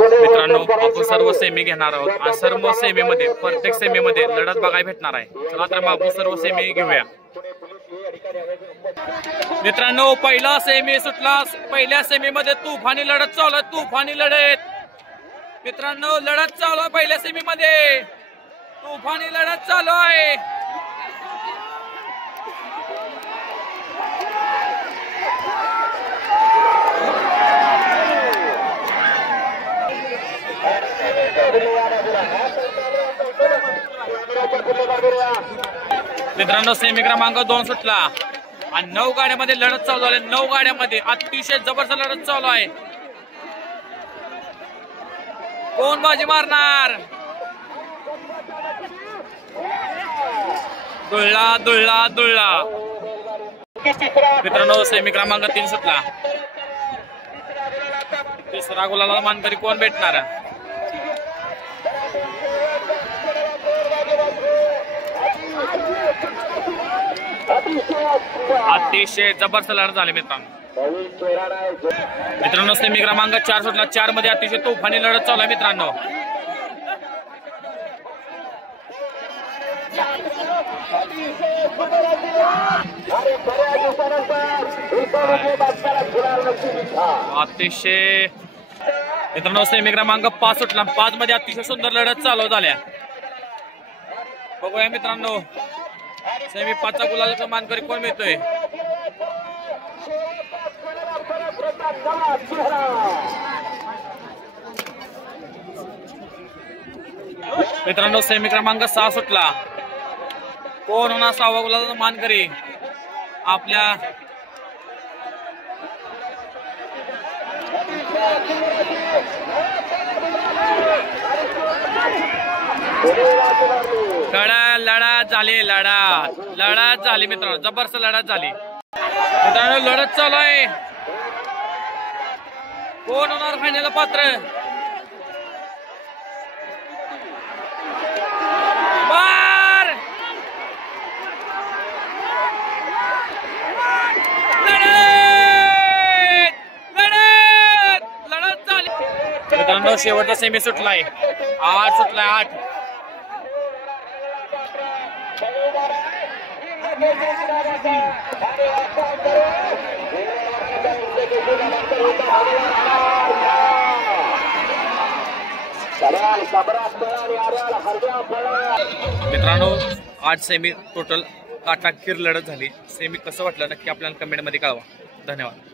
मित्रांनो, आपण सर्व सेमी घेणार आहोत आणि सर्व सेमीमध्ये प्रत्येक सेमीमध्ये लढत बघायला भेटणार आहे. चला तर मग आपण सर्व सेमी घेऊया. मित्रांनो, पहिला सेमी सुटला. पहिल्या सेमीमध्ये तुफानी लढत चालू आहे. तुफानी लढत मित्रांनो, लढत चालू आहे. पहिल्या सेमीमध्ये तुफानी लढत चालू आहे. मित्रांनो, सेमी क्रमांक 2 सुटला आणि 9 गाड्यामध्ये लढत चालू आहे. 9 गाड्यामध्ये अतिशय जबरदस्त लढत चालू आहे. कोण बाजी मारणार? दुळला दुळला दुळला. मित्रांनो, सेमी क्रमांक 3 सुटला. तिसरा गुलाला मानकरी कोण भेटणार? अतिशय जबरदस्त लढत झाली मित्रांनो. सेमी क्रमांक 4 सुटला. 4 मध्ये अतिशय तुफानी लढत चालू आहे मित्रांनो. अतिशय मित्रांनो, सेमी क्रमांक 5 सुटला. 5 मध्ये अतिशय सुंदर लढत चालू झाल्या. बघूया मित्रांनो, सेमी 5चा गुलालाचा मानकरी कोण मिळतोय? मित्रांनो, सेमी क्रमांक 6 सुटला. कोण होणार 6वा गुलालाचा मानकरी? आपल्या लढत झाली. लढत झाली मित्रांनो, जबरदस्त लढत झाली मित्रांनो. लढत चालू आहे. कोण होणार फायनल पात्र? बार लढत झाली मित्रांनो. शेवटचा सेमी सुटलाय. 8 सुटलाय. 8 मित्रांनो, 8 सेमी टोटल काटाकीर लढत झाली. सेमी कसं वाटलं नक्की आपल्याला कमेंट मध्ये कळवा. धन्यवाद.